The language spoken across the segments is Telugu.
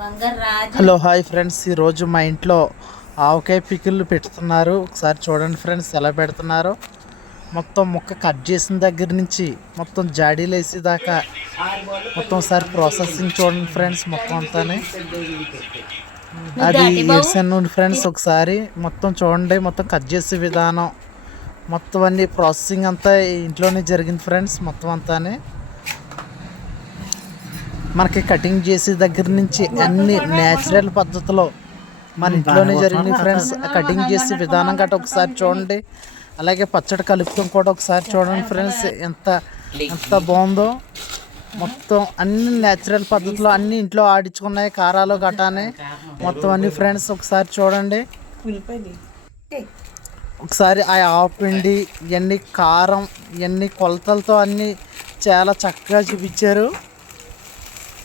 హలో హాయ్ ఫ్రెండ్స్, ఈరోజు మా ఇంట్లో ఆవకాయ పికిళ్ళు పెడుతున్నారు. ఒకసారి చూడండి ఫ్రెండ్స్ ఎలా పెడుతున్నారో. మొత్తం ముక్క కట్ చేసిన దగ్గర నుంచి మొత్తం జాడీలు వేసేదాకా మొత్తం ఒకసారి ప్రాసెసింగ్ చూడండి ఫ్రెండ్స్. మొత్తం అంతానే అది వేసాను ఫ్రెండ్స్. ఒకసారి మొత్తం చూడండి, మొత్తం కట్ చేసే విధానం మొత్తం అన్ని ప్రాసెసింగ్ అంతా ఇంట్లోనే జరిగింది ఫ్రెండ్స్. మొత్తం అంతానే మనకి కటింగ్ చేసే దగ్గర నుంచి అన్ని న్యాచురల్ పద్ధతిలో మన ఇంట్లోనే జరిగింది ఫ్రెండ్స్. కటింగ్ చేసే విధానం గట్రా ఒకసారి చూడండి. అలాగే పచ్చడి కలుపుతాం కూడా ఒకసారి చూడండి ఫ్రెండ్స్. ఎంత ఎంత బాగుందో. మొత్తం అన్ని న్యాచురల్ పద్ధతిలో అన్ని ఇంట్లో ఆడించుకున్నాయి. కారాలు గటానే మొత్తం అన్ని ఫ్రెండ్స్ ఒకసారి చూడండి. ఒకసారి ఆ ఆవపిండి ఇవన్నీ కారం ఇవన్నీ కొలతలతో అన్నీ చాలా చక్కగా చూపించారు.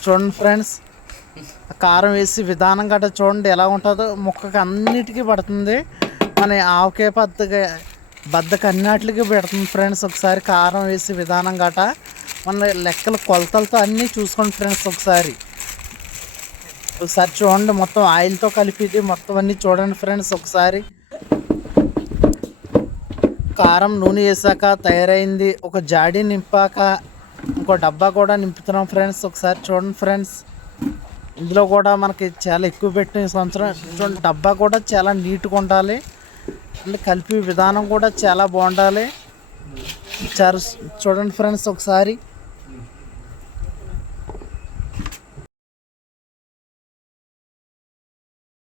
చూడండి ఫ్రెండ్స్, కారం వేసి విధానం గట్రా చూడండి ఎలా ఉంటుందో. ముక్కకి అన్నిటికీ పడుతుంది. మన ఆవకాయ బద్దకి అన్నిటికీ పెడుతుంది ఫ్రెండ్స్. ఒకసారి కారం వేసి విధానం గట్రా మన లెక్కలు కొలతలతో అన్నీ చూసుకోండి ఫ్రెండ్స్. ఒకసారి చూడండి. మొత్తం ఆయిల్తో కలిపి మొత్తం అన్నీ చూడండి ఫ్రెండ్స్. ఒకసారి కారం నూనె వేసాక తయారైంది. ఒక జాడీ నింపాక ఇంకో డబ్బా కూడా నింపుతున్నాం ఫ్రెండ్స్. ఒకసారి చూడండి ఫ్రెండ్స్. ఇందులో కూడా మనకి చాలా ఎక్కువ పెట్టిన ఈ సంవత్సరం. చూడండి, డబ్బా కూడా చాలా నీట్గా ఉండాలి. అంటే కలిపి విధానం కూడా చాలా బాగుండాలి. చూడండి ఫ్రెండ్స్ ఒకసారి.